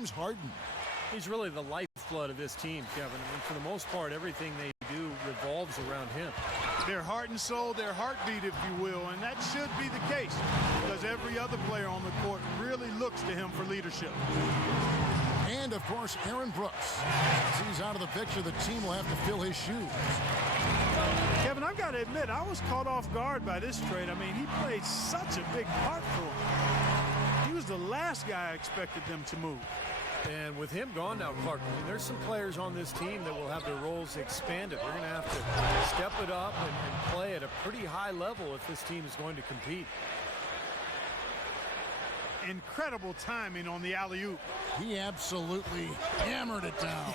James Harden. He's really the lifeblood of this team, Kevin. And for the most part, everything they do revolves around him. Their heart and soul, their heartbeat, if you will, and that should be the case because every other player on the court really looks to him for leadership. And, of course, Aaron Brooks. As he's out of the picture, the team will have to fill his shoes. Kevin, I've got to admit, I was caught off guard by this trade. I mean, he played such a big part for him. He was the last guy I expected them to move. And with him gone now, Clark, I mean, there's some players on this team that will have their roles expanded. They're going to have to step it up and play at a pretty high level if this team is going to compete. Incredible timing on the alley-oop. He absolutely hammered it down.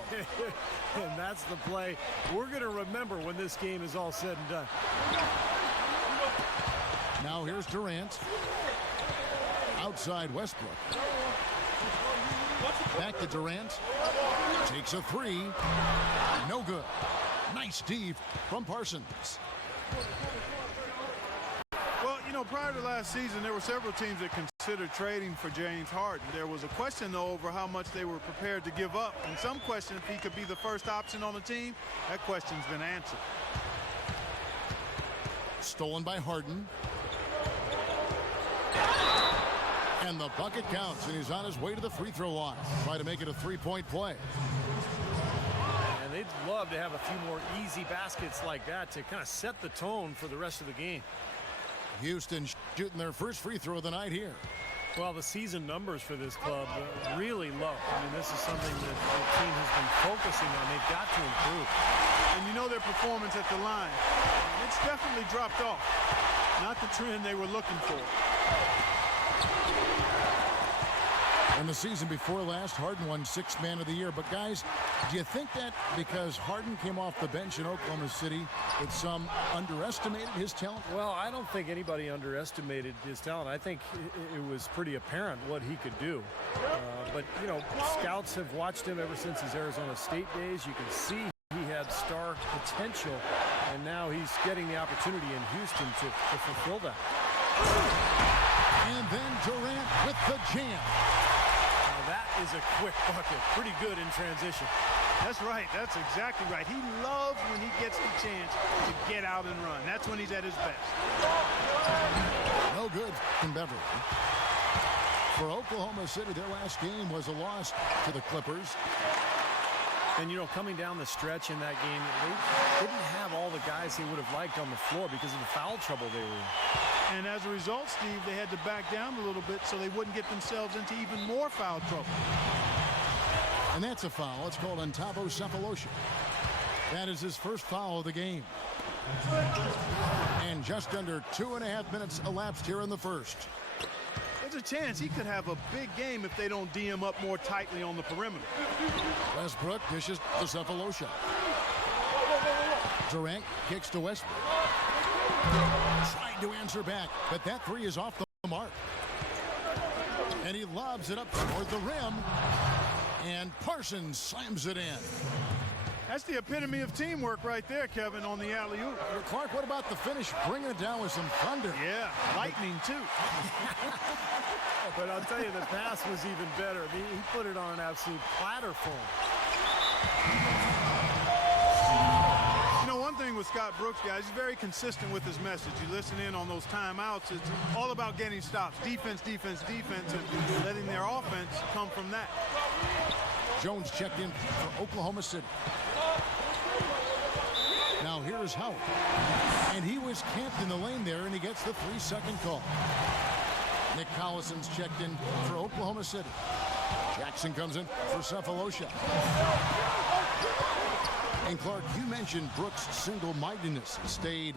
And that's the play we're going to remember when this game is all said and done. Now here's Durant. Outside Westbrook. Back to Durant. Takes a three. No good. Nice D from Parsons. Well, you know, prior to last season, there were several teams that considered trading for James Harden. There was a question, though, over how much they were prepared to give up. And some question if he could be the first option on the team. That question's been answered. Stolen by Harden. And the bucket counts, and he's on his way to the free throw line. Try to make it a three-point play. And they'd love to have a few more easy baskets like that to kind of set the tone for the rest of the game. Houston shooting their first free throw of the night here. Well, the season numbers for this club really low. I mean, this is something that the team has been focusing on. They've got to improve. And you know their performance at the line. It's definitely dropped off. Not the trend they were looking for. In the season before last, Harden won Sixth Man of the Year. But, guys, do you think that because Harden came off the bench in Oklahoma City that some underestimated his talent? Well, I don't think anybody underestimated his talent. I think it was pretty apparent what he could do. But, you know, scouts have watched him ever since his Arizona State days. You can see he had star potential, and now he's getting the opportunity in Houston to fulfill that. And then Durant with the jam. That is a quick bucket. Pretty good in transition. That's right. That's exactly right. He loves when he gets the chance to get out and run. That's when he's at his best. No good from Beverly. For Oklahoma City, their last game was a loss to the Clippers. And, you know, coming down the stretch in that game, they didn't have all the guys they would have liked on the floor because of the foul trouble they were in. And as a result, Steve, they had to back down a little bit so they wouldn't get themselves into even more foul trouble. And that's a foul. It's called Ntabo Cephalosha. That is his first foul of the game. And just under 2.5 minutes elapsed here in the first. There's a chance he could have a big game if they don't D him up more tightly on the perimeter. Westbrook dishes to Cephalosha. Durant kicks to Westbrook. Trying to answer back, but that three is off the mark. And he lobs it up toward the rim. And Parsons slams it in. That's the epitome of teamwork right there, Kevin, on the alley-oop. Clark, what about the finish? Bringing it down with some thunder. Yeah, lightning, too. But I'll tell you, the pass was even better. He put it on an absolute platter for him. You know, one thing with Scott Brooks, guys, he's very consistent with his message. You listen in on those timeouts. It's all about getting stops. Defense, defense, defense, and letting their offense come from that. Jones checked in for Oklahoma City. Now here's Howard. And he was camped in the lane there, and he gets the 3-second call. Nick Collison's checked in for Oklahoma City. Jackson comes in for Cephalosha. And Clark, you mentioned Brooks' single-mindedness. He stayed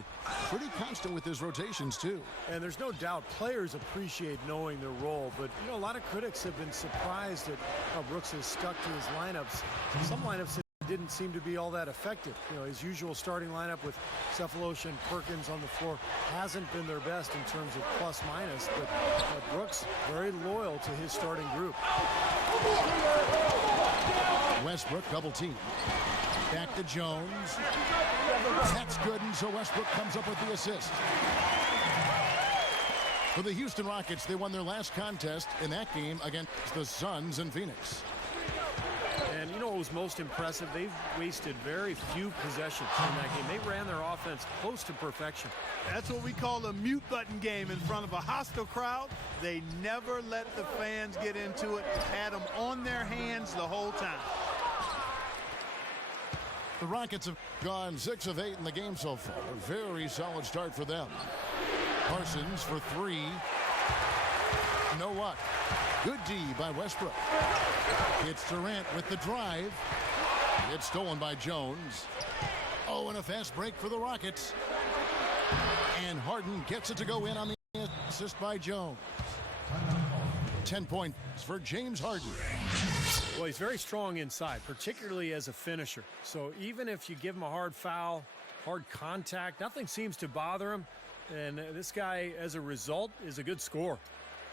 pretty constant with his rotations, too. And there's no doubt players appreciate knowing their role, but, you know, a lot of critics have been surprised at how Brooks has stuck to his lineups. Some lineups that didn't seem to be all that effective. You know, his usual starting lineup with Cephalosha and Perkins on the floor hasn't been their best in terms of plus-minus, but Brooks very loyal to his starting group. Westbrook double team. Back to Jones. That's good, and so Westbrook comes up with the assist. For the Houston Rockets, they won their last contest in that game against the Suns in Phoenix. And you know what was most impressive? They've wasted very few possessions in that game. They ran their offense close to perfection. That's what we call a mute button game in front of a hostile crowd. They never let the fans get into it. Had them on their hands the whole time. The Rockets have gone 6 of 8 in the game so far. A very solid start for them. Parsons for 3. You know what? Good D by Westbrook. It's Durant with the drive. It's stolen by Jones. Oh, and a fast break for the Rockets. And Harden gets it to go in on the assist by Jones. 10 points for James Harden. Well, he's very strong inside, particularly as a finisher. So even if you give him a hard foul, hard contact, nothing seems to bother him. And this guy, as a result, is a good scorer.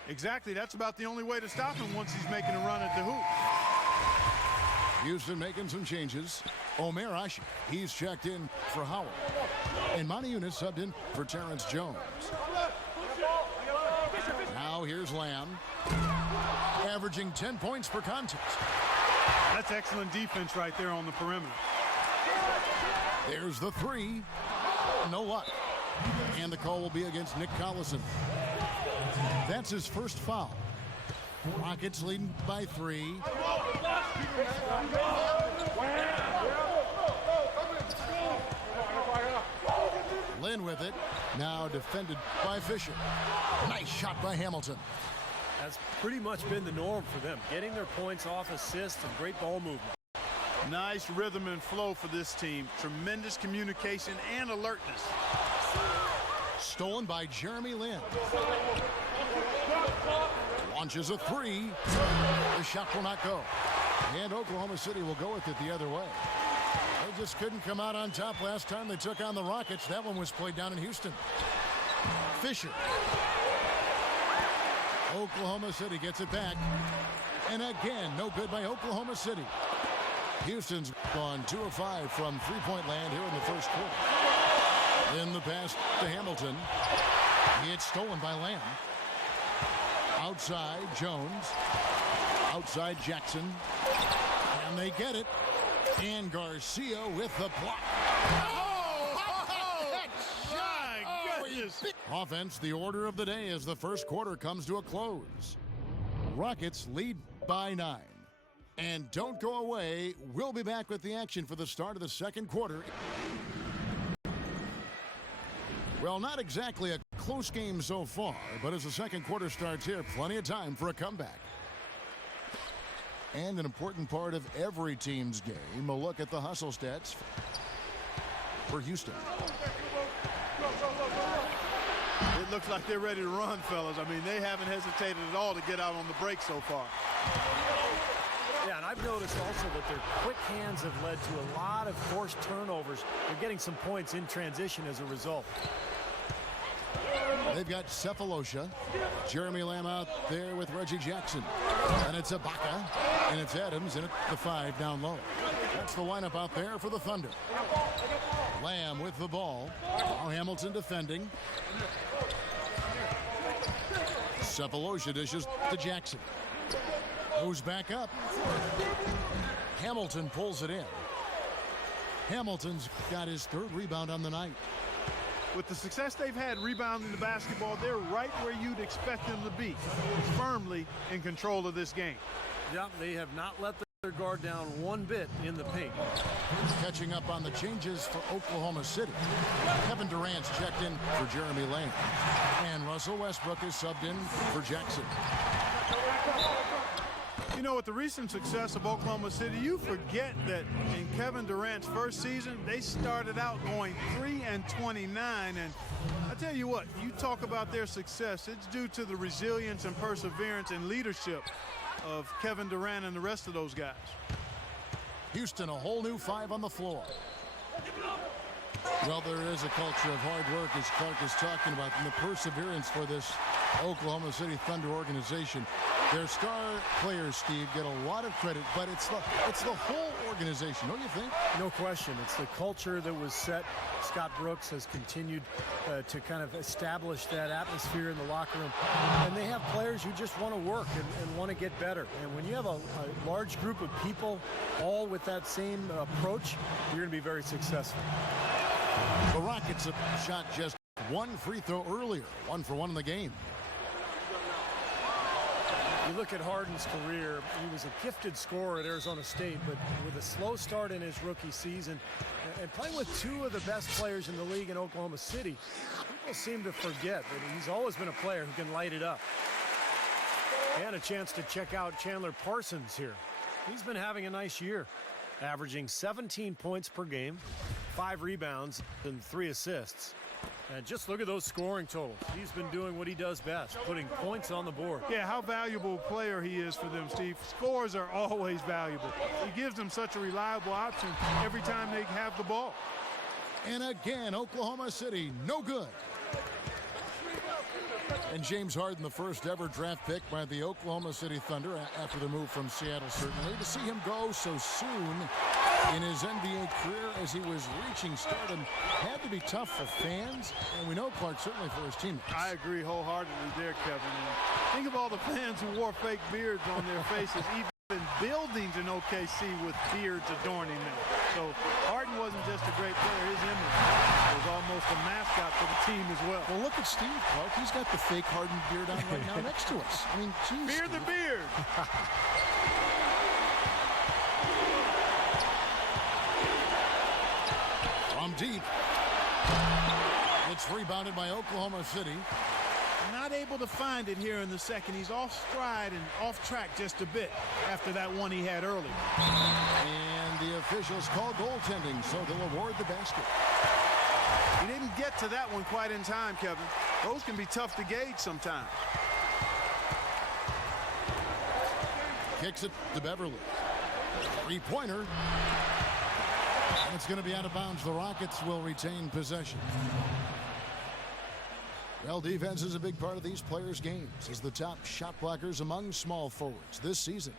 Exactly. That's about the only way to stop him once he's making a run at the hoop. Houston making some changes. Omer Ashe, he's checked in for Howard. And Monty Eunice subbed in for Terrence Jones. Now here's Lamb, averaging 10 points per contest. That's excellent defense right there on the perimeter. There's the 3. No luck. And the call will be against Nick Collison. That's his first foul. Rockets leading by 3. Lynn with it. Now defended by Fisher. Nice shot by Hamilton. That's pretty much been the norm for them, getting their points off assists and great ball movement. Nice rhythm and flow for this team. Tremendous communication and alertness. Stolen by Jeremy Lin. Launches a 3. The shot will not go. And Oklahoma City will go with it the other way. They just couldn't come out on top last time they took on the Rockets. That one was played down in Houston. Fisher. Oklahoma City gets it back. And again, no good by Oklahoma City. Houston's gone 2 of 5 from three-point land here in the first quarter. In the pass to Hamilton. It's stolen by Lamb. Outside, Jones. Outside, Jackson. And they get it. And Garcia with the block. Offense, the order of the day as the first quarter comes to a close. Rockets lead by 9. And don't go away. We'll be back with the action for the start of the second quarter. Well, not exactly a close game so far, but as the second quarter starts here, plenty of time for a comeback. And an important part of every team's game, a look at the hustle stats for Houston. It looks like they're ready to run, fellas. I mean, they haven't hesitated at all to get out on the break so far. Yeah, and I've noticed also that their quick hands have led to a lot of forced turnovers. They're getting some points in transition as a result. They've got Cephalosha, Jeremy Lamb out there with Reggie Jackson. And it's Ibaka, and it's Adams, and it's the 5 down low. That's the lineup out there for the Thunder. Lamb with the ball. Now Hamilton defending. Cephalosha dishes to Jackson. Goes back up. Hamilton pulls it in. Hamilton's got his 3rd rebound on the night. With the success they've had rebounding the basketball, they're right where you'd expect them to be, firmly in control of this game. Yeah, they have not let their guard down one bit in the paint. Catching up on the changes for Oklahoma City. Kevin Durant's checked in for Jeremy Lamb. And Russell Westbrook is subbed in for Jackson. You know, with the recent success of Oklahoma City, you forget that in Kevin Durant's first season, they started out going 3-29. And I tell you what, you talk about their success, it's due to the resilience and perseverance and leadership of Kevin Durant and the rest of those guys. Houston, a whole new 5 on the floor. Well, there is a culture of hard work, as Clark is talking about, and the perseverance for this Oklahoma City Thunder organization. Their star players, Steve, get a lot of credit, but it's the whole organization, don't you think? No question. It's the culture that was set. Scott Brooks has continued to kind of establish that atmosphere in the locker room. And they have players who just want to work and want to get better. And when you have a large group of people all with that same approach, you're going to be very successful. The Rockets have shot just one free throw earlier, 1 for 1 in the game. You look at Harden's career, he was a gifted scorer at Arizona State, but with a slow start in his rookie season and playing with two of the best players in the league in Oklahoma City, people seem to forget that he's always been a player who can light it up. And a chance to check out Chandler Parsons here. He's been having a nice year, averaging 17 points per game, 5 rebounds, and 3 assists. And just look at those scoring totals. He's been doing what he does best, putting points on the board. Yeah, how valuable a player he is for them, Steve. Scores are always valuable. He gives them such a reliable option every time they have the ball. And again, Oklahoma City, no good. And James Harden, the first ever draft pick by the Oklahoma City Thunder after the move from Seattle, certainly. To see him go so soon in his NBA career as he was reaching stardom had to be tough for fans, and we know, Clark, certainly for his teammates. I agree wholeheartedly there, Kevin. And think of all the fans who wore fake beards on their faces, even buildings in OKC with beards adorning them. So Harden wasn't just a great player. His image was almost a mascot for the team as well. Well, look at Steve, Clark. He's got the fake Harden beard on right now next to us. I mean, geez, Fear the beard. From deep. It's rebounded by Oklahoma City. Not able to find it here in the second. He's off stride and off track just a bit after that one he had early. And the officials call goaltending, so they'll award the basket. He didn't get to that one quite in time, Kevin. Those can be tough to gauge sometimes. Kicks it to Beverly. Three-pointer. And it's going to be out of bounds. The Rockets will retain possession. Well, defense is a big part of these players' games as the top shot blockers among small forwards this season.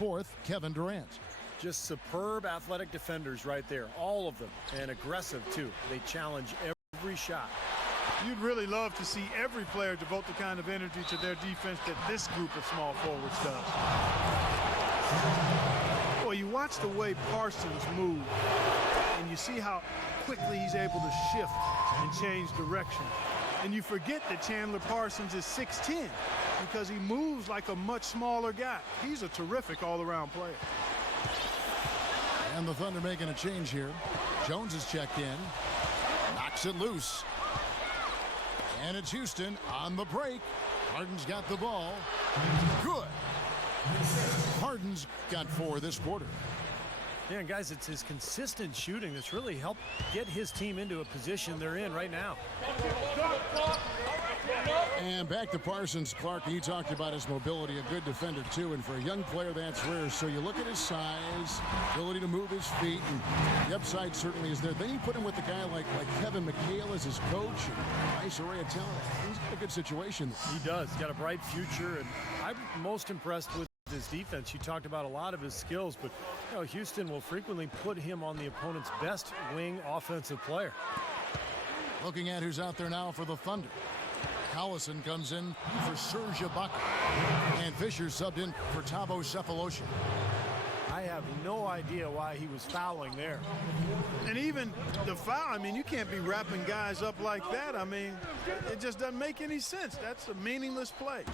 4th, Kevin Durant. Just superb athletic defenders right there, all of them, and aggressive too. They challenge every shot. You'd really love to see every player devote the kind of energy to their defense that this group of small forwards does. Boy, you watch the way Parsons moves, and you see how quickly he's able to shift and change direction. And you forget that Chandler Parsons is 6'10", because he moves like a much smaller guy. He's a terrific all-around player. And the Thunder making a change here. Jones is checked in. Knocks it loose. And it's Houston on the break. Harden's got the ball. Good. Harden's got 4 this quarter. Yeah, and guys, it's his consistent shooting that's really helped get his team into a position they're in right now. And back to Parsons. Clark, he talked about his mobility, a good defender too, and for a young player that's rare. So you look at his size, ability to move his feet, and the upside certainly is there. Then you put him with a guy like Kevin McHale as his coach, and nice array of talent. He's got a good situation. He does. He's got a bright future, and I'm most impressed with his defense. You talked about a lot of his skills, but you know, Houston will frequently put him on the opponent's best wing offensive player. Looking at who's out there now for the Thunder. Collison comes in for Serge Ibaka. And Fisher subbed in for Thabo Sefolosha. I have no idea why he was fouling there. And even the foul, I mean, you can't be wrapping guys up like that. I mean, it just doesn't make any sense. That's a meaningless play.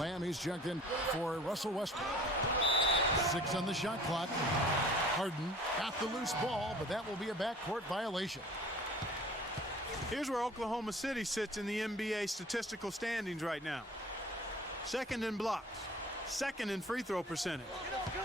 Lamb, he's jumped in for Russell Westbrook. 6 on the shot clock. Harden got the loose ball, but that will be a backcourt violation. Here's where Oklahoma City sits in the NBA statistical standings right now. 2nd in blocks, 2nd in free throw percentage,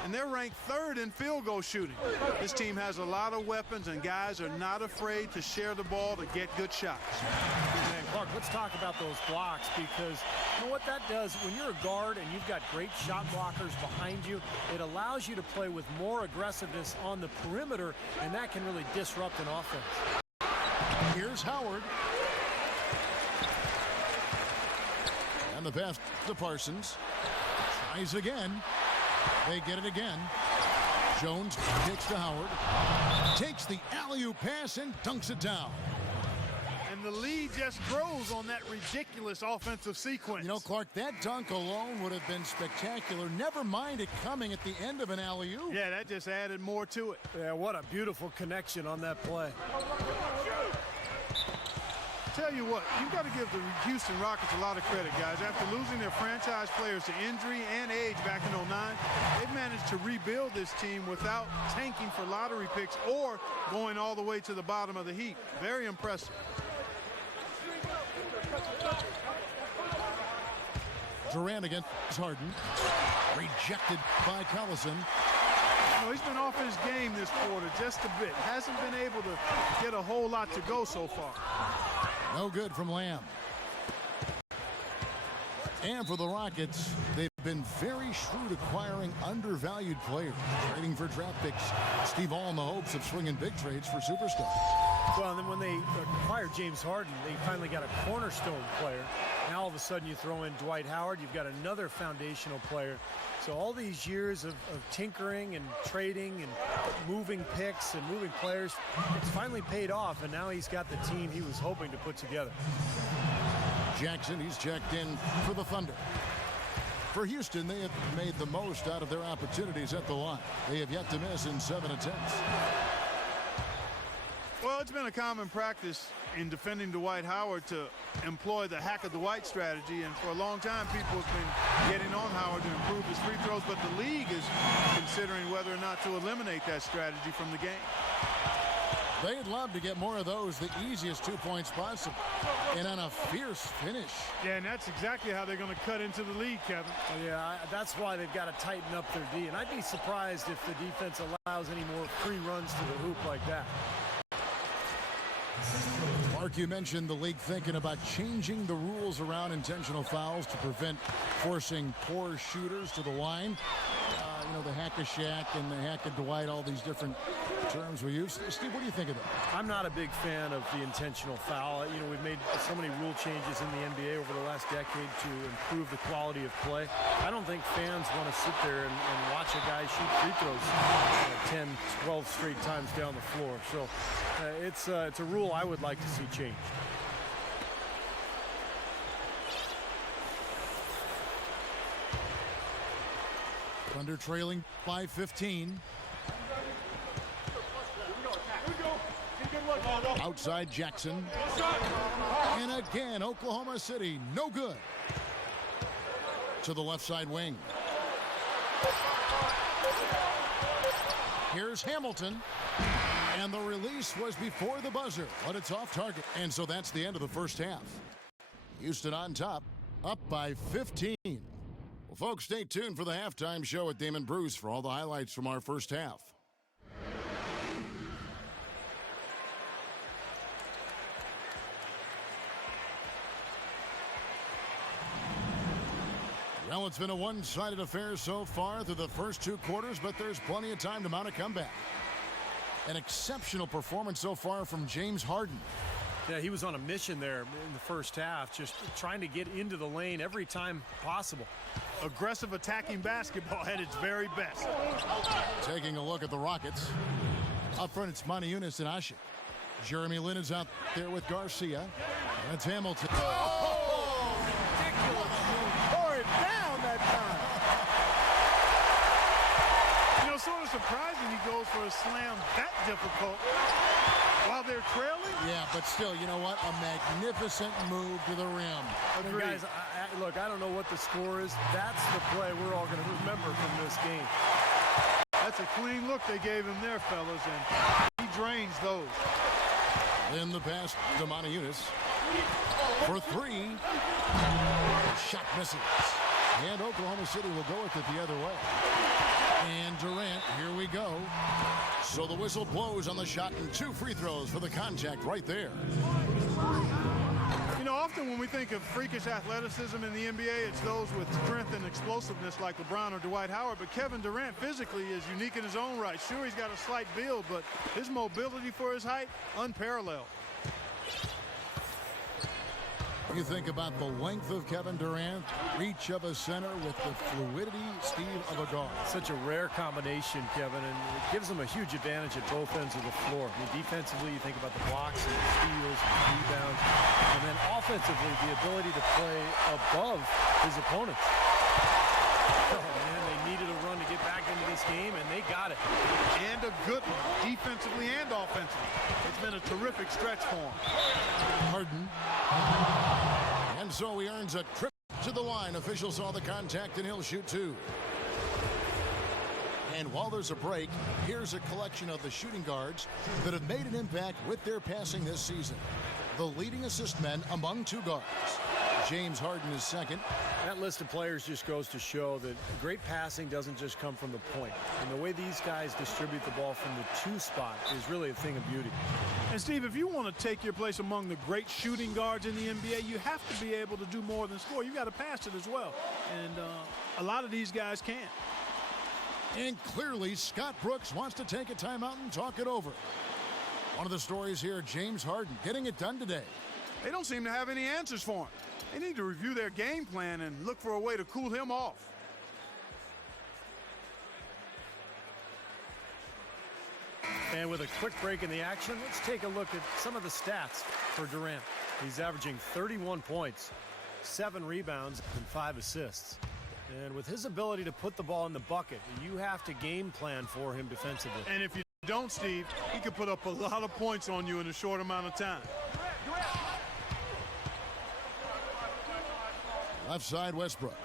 and they're ranked 3rd in field goal shooting. This team has a lot of weapons, and guys are not afraid to share the ball to get good shots. Man, Clark, let's talk about those blocks, because you know what that does? When you're a guard and you've got great shot blockers behind you, it allows you to play with more aggressiveness on the perimeter, and that can really disrupt an offense. Here's Howard. And the pass to Parsons. Tries again. They get it again. Jones kicks to Howard. Takes the alley-oop pass and dunks it down. And the lead just grows on that ridiculous offensive sequence. You know, Clark, that dunk alone would have been spectacular. Never mind it coming at the end of an alley-oop. Yeah, that just added more to it. Yeah, what a beautiful connection on that play. Tell you what, you've got to give the Houston Rockets a lot of credit, guys. After losing their franchise players to injury and age back in '09, they've managed to rebuild this team without tanking for lottery picks or going all the way to the bottom of the heap. Very impressive. Durant against Harden. Rejected by Collison. You know, he's been off his game this quarter just a bit. Hasn't been able to get a whole lot to go so far. No good from Lamb. And for the Rockets, they've been very shrewd acquiring undervalued players, trading for draft picks. Steve, all in the hopes of swinging big trades for superstars. Well, and then when they acquired James Harden, they finally got a cornerstone player. Now all of a sudden you throw in Dwight Howard, you've got another foundational player. So all these years of tinkering and trading and moving picks and moving players, it's finally paid off, and now he's got the team he was hoping to put together. Jackson, he's checked in for the Thunder. For Houston, they have made the most out of their opportunities at the line. They have yet to miss in 7 attempts. Well, it's been a common practice in defending Dwight Howard to employ the hack of Dwight strategy, and for a long time people have been getting on Howard to improve his free throws, but the league is considering whether or not to eliminate that strategy from the game. They'd love to get more of those, the easiest 2-point spots, and on a fierce finish. Yeah, and that's exactly how they're going to cut into the lead, Kevin. Yeah, that's why they've got to tighten up their D, and I'd be surprised if the defense allows any more free runs to the hoop like that. Mark, you mentioned the league thinking about changing the rules around intentional fouls to prevent forcing poor shooters to the line. You know, the hack-a-Shaq and the hack-a-Dwight, all these different terms we use. Steve, what do you think of that? I'm not a big fan of the intentional foul. You know, we've made so many rule changes in the NBA over the last decade to improve the quality of play. I don't think fans want to sit there and watch a guy shoot free throws 10, 12 straight times down the floor. So it's a rule I would like to see changed. Thunder trailing by 15. Outside Jackson. And again, Oklahoma City, no good. To the left side wing. Here's Hamilton. And the release was before the buzzer, but it's off target. And so that's the end of the first half. Houston on top, up by 15. Well, folks, stay tuned for the halftime show with Damon Bruce for all the highlights from our first half. Well, it's been a one-sided affair so far through the first 2 quarters, but there's plenty of time to mount a comeback. An exceptional performance so far from James Harden. Yeah, he was on a mission there in the first half, just trying to get into the lane every time possible. Aggressive attacking basketball at its very best. Taking a look at the Rockets. Up front, it's Montejunas and Ashe. Jeremy Lin is out there with Garcia. That's Hamilton. Oh, ridiculous. Tore it down that time. You know, sort of surprising he goes for a slam that difficult while they're trailing. Yeah, but still, you know what? A magnificent move to the rim. And guys, look, I don't know what the score is. That's the play we're all going to remember from this game. That's a clean look they gave him there, fellas, and he drains those. Then the pass to Montejunas for 3. Shot misses. And Oklahoma City will go with it the other way. And Durant, here we go. So the whistle blows on the shot and 2 free throws for the contact right there. You know, often when we think of freakish athleticism in the NBA, it's those with strength and explosiveness like LeBron or Dwight Howard. But Kevin Durant physically is unique in his own right. Sure, he's got a slight build, but his mobility for his height, unparalleled. You think about the length of Kevin Durant, reach of a center with the fluidity, Steve, of a guard. Such a rare combination, Kevin, and it gives him a huge advantage at both ends of the floor. I mean, defensively, you think about the blocks and the steals and the rebounds, and then offensively, the ability to play above his opponents. Oh, man, they needed a run to get back into this game, and they got it. And a good one, defensively and offensively. It's been a terrific stretch for him. Harden. And so he earns a trip to the line. Officials saw the contact, and he'll shoot two. And while there's a break, here's a collection of the shooting guards that have made an impact with their passing this season. The leading assist men among two guards. James Harden is second. That list of players just goes to show that great passing doesn't just come from the point. And the way these guys distribute the ball from the two spot is really a thing of beauty. And Steve, if you want to take your place among the great shooting guards in the NBA, you have to be able to do more than score. You got to pass it as well. And a lot of these guys can't. And clearly, Scott Brooks wants to take a timeout and talk it over. One of the stories here, James Harden getting it done today. They don't seem to have any answers for him. They need to review their game plan and look for a way to cool him off. And with a quick break in the action, let's take a look at some of the stats for Durant. He's averaging 31 points, 7 rebounds, and 5 assists. And with his ability to put the ball in the bucket, you have to game plan for him defensively. And if you don't, Steve, he could put up a lot of points on you in a short amount of time. Left side, Westbrook.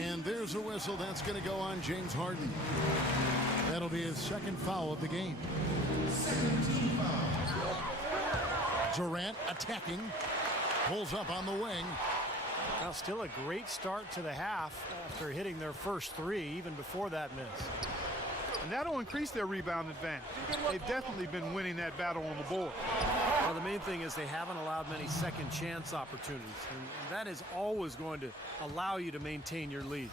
And there's a whistle. That's going to go on James Harden. That'll be his second foul of the game. Durant attacking. Pulls up on the wing. Now still a great start to the half after hitting their first 3, even before that miss. And that'll increase their rebound advantage. They've definitely been winning that battle on the board. Well, the main thing is they haven't allowed many second chance opportunities, and that is always going to allow you to maintain your lead.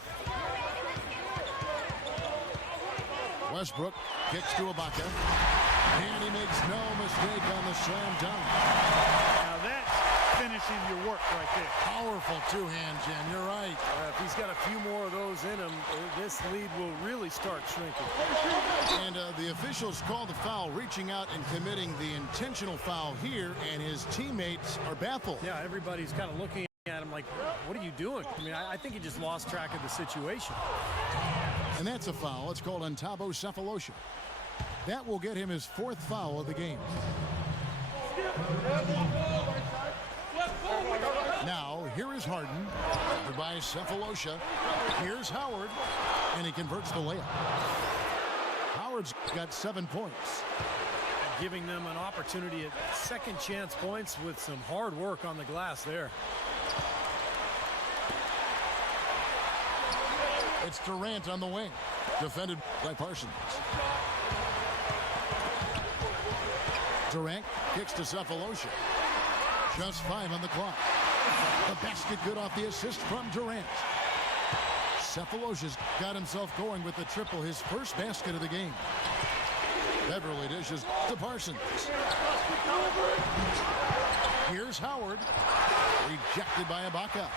Westbrook kicks to Ibaka. And he makes no mistake on the slam dunk. Now that's finishing your work right there. Powerful two-hand, Jim. You're right. If he's got a few more of those in him, this lead will really start shrinking. And the officials call the foul, reaching out and committing the intentional foul here, and his teammates are baffled. Yeah, everybody's kind of looking at him like, what are you doing? I mean, I think he just lost track of the situation. And that's a foul. It's called Ntabo Cephalosha. That will get him his 4th foul of the game. Now, here is Harden, covered by Cephalosha. Here's Howard, and he converts the layup. Howard's got 7 points. Giving them an opportunity at second chance points with some hard work on the glass there. It's Durant on the wing, defended by Parsons. Durant kicks to Cephalosha. Just 5 on the clock. The basket good off the assist from Durant. Cephalosha's got himself going with the triple, his first basket of the game. Beverly dishes to Parsons. Here's Howard. Rejected by Ibaka.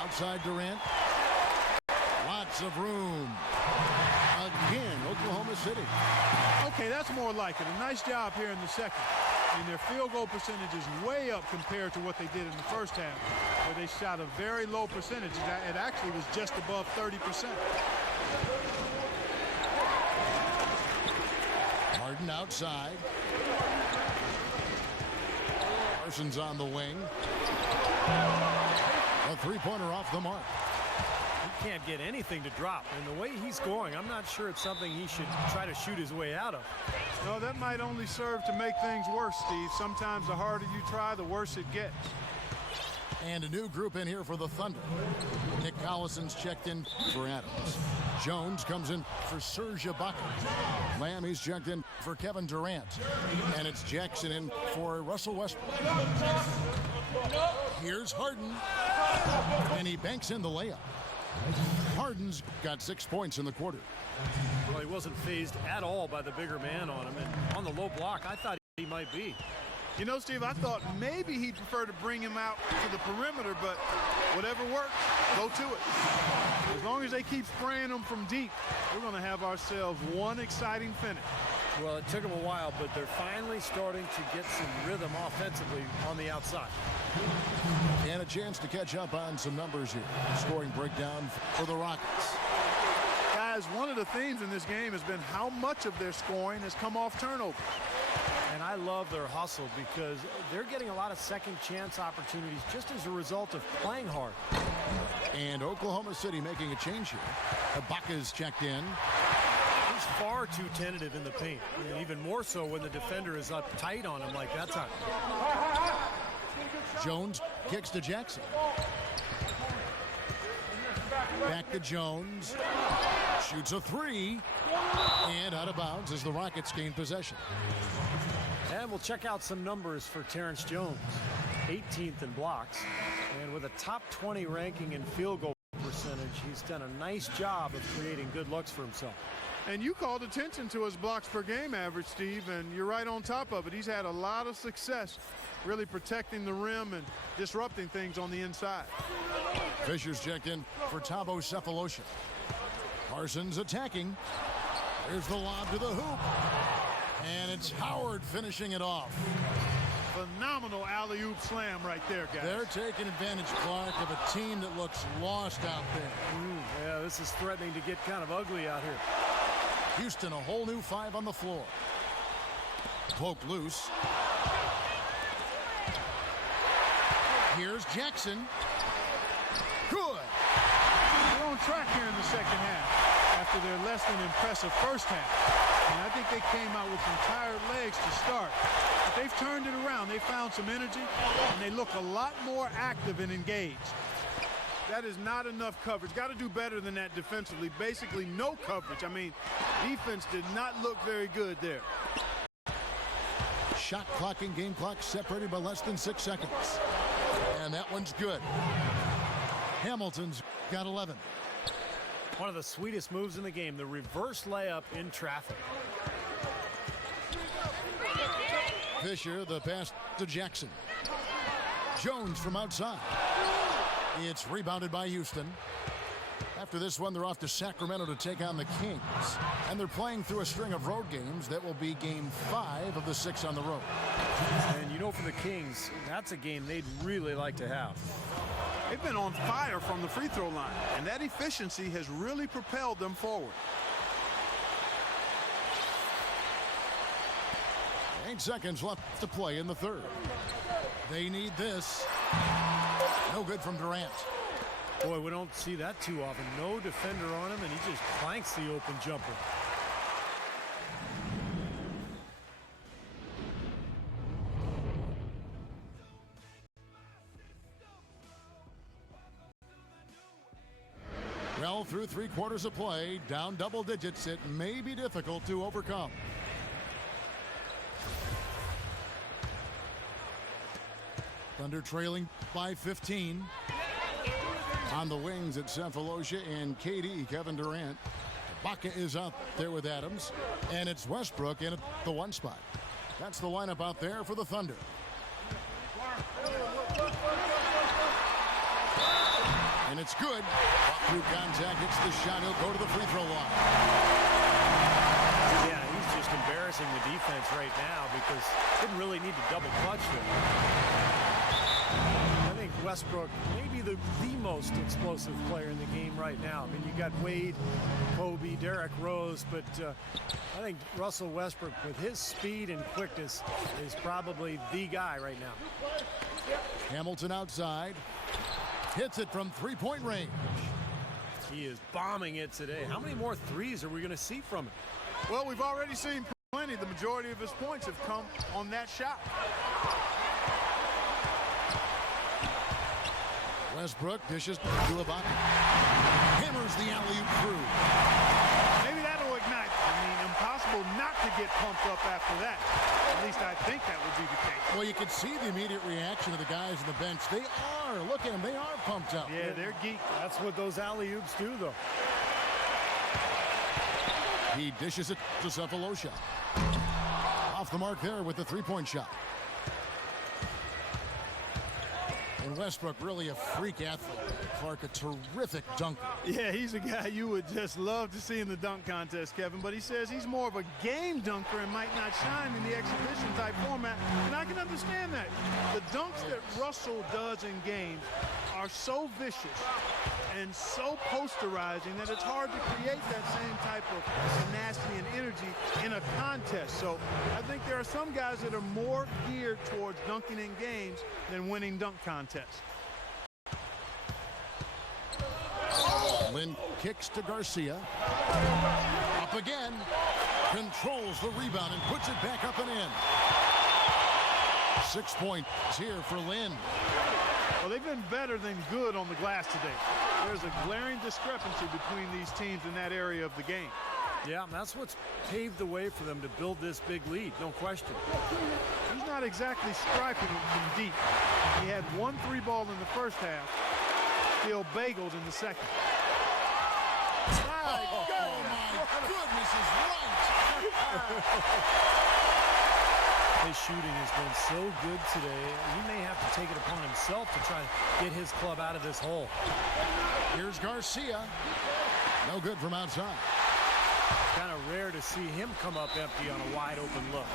Outside Durant. Lots of room. Again, Oklahoma City. Okay, that's more like it. A nice job here in the second. I mean, their field goal percentage is way up compared to what they did in the first half, where they shot a very low percentage. It actually was just above 30%. Harden outside. Parsons on the wing. A three-pointer off the mark. He can't get anything to drop, and the way he's scoring, I'm not sure it's something he should try to shoot his way out of. No, that might only serve to make things worse, Steve. Sometimes the harder you try, the worse it gets. And a new group in here for the Thunder. Nick Collison's checked in for Adams. Jones comes in for Serge Ibaka. Lammy's checked in for Kevin Durant. And it's Jackson in for Russell Westbrook. Here's Harden. And he banks in the layup. Harden's got 6 points in the quarter. Well, he wasn't fazed at all by the bigger man on him. And on the low block, I thought he might be. You know, Steve, I thought maybe he'd prefer to bring him out to the perimeter, but whatever works, go to it. As long as they keep spraying them from deep, we're going to have ourselves one exciting finish. Well, it took them a while, but they're finally starting to get some rhythm offensively on the outside. And a chance to catch up on some numbers here. Scoring breakdown for the Rockets. Guys, one of the themes in this game has been how much of their scoring has come off turnover. And I love their hustle because they're getting a lot of second chance opportunities just as a result of playing hard. And Oklahoma City making a change here. Ibaka's checked in. He's far too tentative in the paint, and even more so when the defender is up tight on him like that time. Jones kicks to Jackson. Back to Jones. Shoots a three. And out of bounds as the Rockets gain possession. And we'll check out some numbers for Terrence Jones. 18th in blocks. And with a top 20 ranking in field goal percentage, he's done a nice job of creating good looks for himself. And you called attention to his blocks per game average, Steve, and you're right on top of it. He's had a lot of success really protecting the rim and disrupting things on the inside. Fisher's checked in for Thabo Cephalosha. Parsons attacking. There's the lob to the hoop. And it's Howard finishing it off. Phenomenal alley-oop slam right there, guys. They're taking advantage, Clark, of a team that looks lost out there. Yeah, this is threatening to get kind of ugly out here. Houston, a whole new 5 on the floor. Poked loose. Here's Jackson. Good. They're on track here in the second half after their less than impressive first half. And I think they came out with some tired legs to start. But they've turned it around. They found some energy, and they look a lot more active and engaged. That is not enough coverage. Got to do better than that defensively. Basically no coverage. I mean, defense did not look very good there. Shot clock and game clock separated by less than 6 seconds. And that one's good. Hamilton's got 11. One of the sweetest moves in the game, the reverse layup in traffic. Fisher, the pass to Jackson. Jones from outside. It's rebounded by Houston. After this one, they're off to Sacramento to take on the Kings. And they're playing through a string of road games. That will be game 5 of the 6 on the road. And you know, for the Kings, that's a game they'd really like to have. They've been on fire from the free throw line, and that efficiency has really propelled them forward. 8 seconds left to play in the third. They need this. No good from Durant. Boy, we don't see that too often. No defender on him, and he just clanks the open jumper. Well, through 3 quarters of play, down double digits, it may be difficult to overcome. Thunder trailing by 15. On the wings at Cephalosha and KD, Kevin Durant. Ibaka is out there with Adams. And it's Westbrook in at the 1 spot. That's the lineup out there for the Thunder. And it's good. Through contact, hits the shot. He'll go to the free throw line. Yeah, he's just embarrassing the defense right now because didn't really need to double clutch there. I think Westbrook may be the most explosive player in the game right now. I mean, you got Wade, Kobe, Derrick Rose, but I think Russell Westbrook, with his speed and quickness, is probably the guy right now. Hamilton outside. Hits it from 3-point range. He is bombing it today. How many more threes are we going to see from him? Well, we've already seen plenty. The majority of his points have come on that shot. Westbrook dishes to Ibaka. Hammers the alley-oop through. Maybe that'll ignite. I mean, impossible not to get pumped up after that. At least I think that would be the case. Well, you can see the immediate reaction of the guys on the bench. They are. Look at them. They are pumped up. Yeah, they're geeked. That's what those alley-oops do, though. He dishes it to Cephalosha. Off the mark there with the three-point shot. And Westbrook, really a freak athlete. Clark, a terrific dunker. Yeah, he's a guy you would just love to see in the dunk contest, Kevin. But he says he's more of a game dunker and might not shine in the exhibition type format. And I can understand that. The dunks that Russell does in games are so vicious and so posterizing that it's hard to create that same type of tenacity and energy in a contest. So I think there are some guys that are more geared towards dunking in games than winning dunk contests. Lynn kicks to Garcia. Up again. Controls the rebound and puts it back up and in. 6 points here for Lynn. Well, they've been better than good on the glass today. There's a glaring discrepancy between these teams in that area of the game. Yeah, that's what's paved the way for them to build this big lead, no question. He's not exactly striping it from deep. He had 1 3 ball in the first half, still bageled in the second. My goodness is right. His shooting has been so good today. He may have to take it upon himself to try to get his club out of this hole. Here's Garcia. No good from outside. Kind of rare to see him come up empty on a wide open look.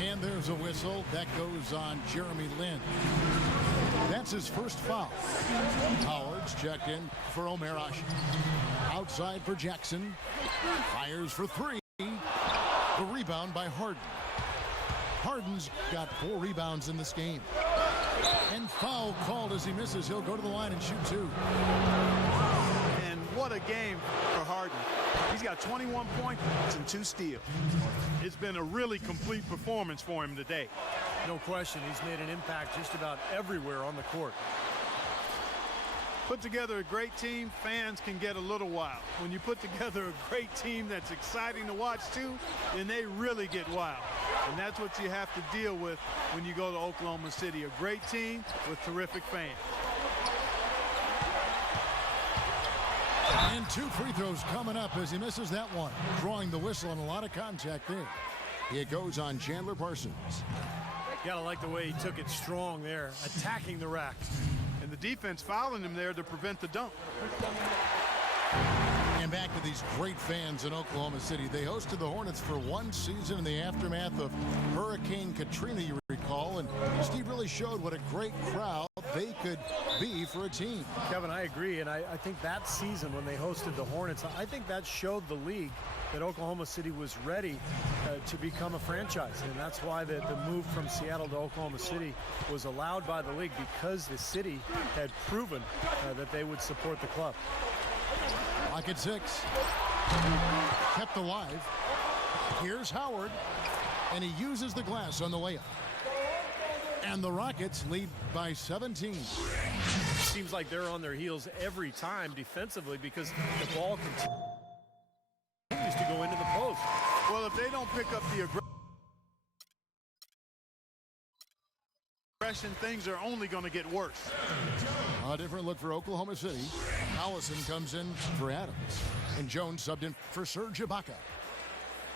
And there's a whistle. That goes on Jeremy Lin. That's his first foul. Howard's checked in for Omer Ashi. Outside for Jackson. Fires for 3. The rebound by Harden. Harden's got 4 rebounds in this game. And foul called as he misses. He'll go to the line and shoot 2. And what a game for Harden. He's got 21 points and 2 steals. It's been a really complete performance for him today. No question, he's made an impact just about everywhere on the court. Put together a great team, fans can get a little wild. When you put together a great team that's exciting to watch too, then they really get wild. And that's what you have to deal with when you go to Oklahoma City. A great team with terrific fans. And 2 free throws coming up as he misses that one. Drawing the whistle and a lot of contact there. It goes on Chandler Parsons. Gotta like the way he took it strong there, attacking the rack. And the defense fouling him there to prevent the dunk. And back to these great fans in Oklahoma City. They hosted the Hornets for 1 season in the aftermath of Hurricane Katrina, you recall. And Steve really showed what a great crowd they could be for a team. Kevin, I agree. And I think that season when they hosted the Hornets, I think that showed the league that Oklahoma City was ready to become a franchise. And that's why the move from Seattle to Oklahoma City was allowed by the league, because the city had proven that they would support the club. Lock at 6. Kept alive. Here's Howard. And he uses the glass on the layup. And the Rockets lead by 17. Seems like they're on their heels every time defensively, because the ball continues to go into the post. Well, if they don't pick up the aggression, things are only going to get worse. A different look for Oklahoma City. Allison comes in for Adams. And Jones subbed in for Serge Ibaka.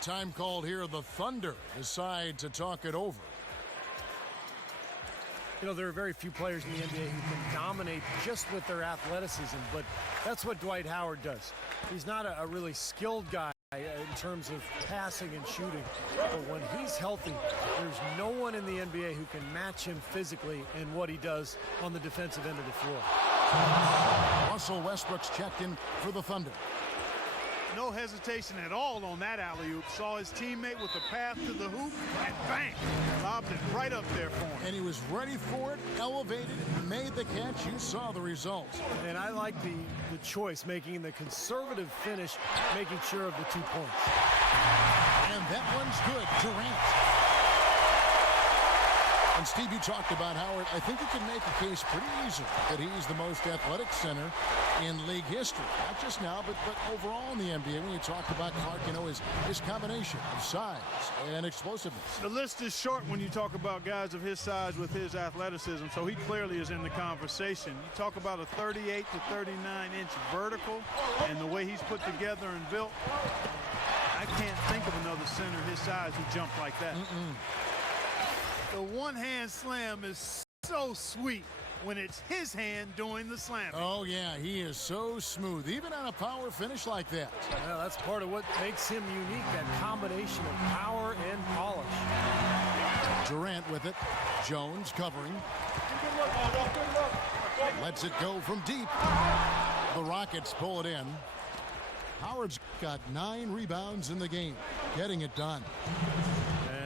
Time called here. The Thunder decide to talk it over. You know, there are very few players in the NBA who can dominate just with their athleticism, but that's what Dwight Howard does. He's not a really skilled guy in terms of passing and shooting, but when he's healthy, there's no one in the NBA who can match him physically in what he does on the defensive end of the floor. Russell Westbrook's checked in for the Thunder. No hesitation at all on that alley-oop. Saw his teammate with the path to the hoop, and bang, lobbed it right up there for him. And he was ready for it, elevated, made the catch. You saw the result. And I like the choice, making the conservative finish, making sure of the 2 points. And that one's good. Durant. And Steve, you talked about Howard. I think you can make a case pretty easily that he's the most athletic center in league history. Not just now, but overall in the NBA. When you talk about Clark, you know, his combination of size and explosiveness. The list is short when you talk about guys of his size with his athleticism, so he clearly is in the conversation. You talk about a 38 to 39-inch vertical and the way he's put together and built. I can't think of another center his size who jumped like that. The one-hand slam is so sweet when it's his hand doing the slam. Oh, yeah, he is so smooth, even on a power finish like that. Yeah, that's part of what makes him unique, that combination of power and polish. Durant with it. Jones covering. Lets it go from deep. The Rockets pull it in. Howard's got 9 rebounds in the game, getting it done.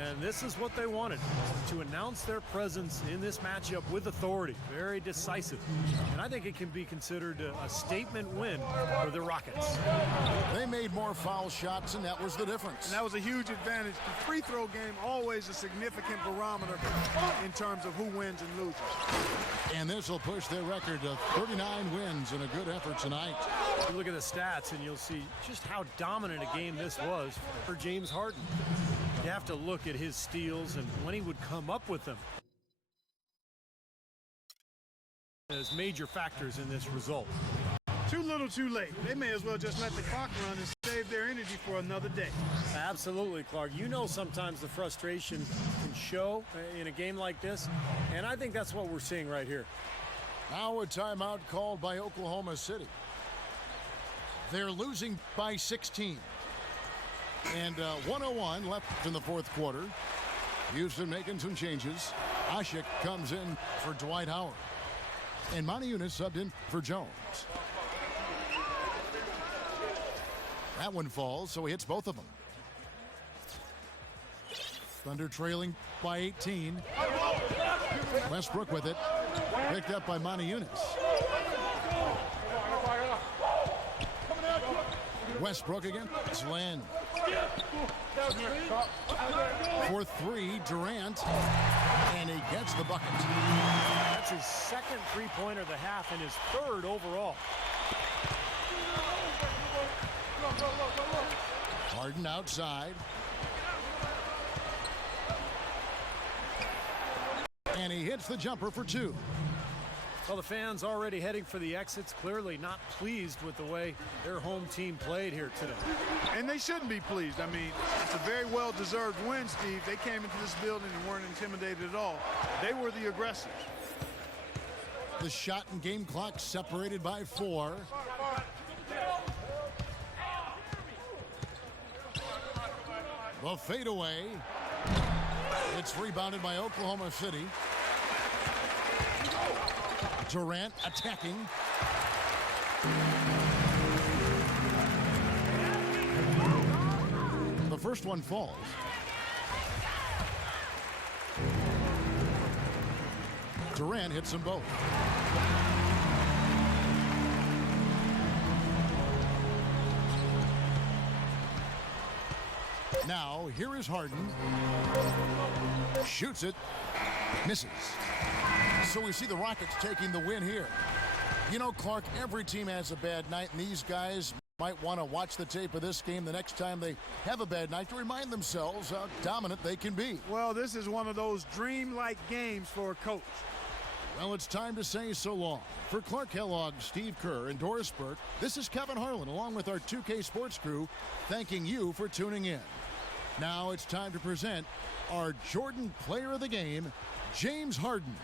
And this is what they wanted, to announce their presence in this matchup with authority. Very decisive. And I think it can be considered a statement win for the Rockets. They made more foul shots, and that was the difference. And that was a huge advantage. The free throw game always a significant barometer in terms of who wins and loses. And this will push their record to 39 wins in a good effort tonight. You look at the stats and you'll see just how dominant a game this was for James Harden. You have to look at his steals and when he would come up with them as major factors in this result. Too little, too late. They may as well just let the clock run and save their energy for another day. Absolutely, Clark. You know sometimes the frustration can show in a game like this, and I think that's what we're seeing right here. Now a timeout called by Oklahoma City. They're losing by 16. And 101 left in the fourth quarter. Houston making some changes. Ashik comes in for Dwight Howard. And Moniunas subbed in for Jones. That one falls, so he hits both of them. Thunder trailing by 18. Westbrook with it. Picked up by Moniunas. Westbrook again. Slen. For 3, Durant. And he gets the bucket. That's his second three-pointer of the half and his third overall. Harden outside. And he hits the jumper for 2. Well, the fans already heading for the exits, clearly not pleased with the way their home team played here today. And they shouldn't be pleased. I mean, it's a very well-deserved win, Steve. They came into this building and weren't intimidated at all. They were the aggressors. The shot and game clock separated by 4. The fadeaway. It's rebounded by Oklahoma City. Durant attacking. The first one falls. Durant hits them both. Now, here is Harden. Shoots it. Misses. So we see the Rockets taking the win here. You know, Clark, every team has a bad night, and these guys might want to watch the tape of this game the next time they have a bad night to remind themselves how dominant they can be. Well, this is one of those dream-like games for a coach. Well, it's time to say so long. For Clark Kellogg, Steve Kerr, and Doris Burke, this is Kevin Harlan, along with our 2K Sports crew, thanking you for tuning in. Now it's time to present our Jordan Player of the Game, James Harden.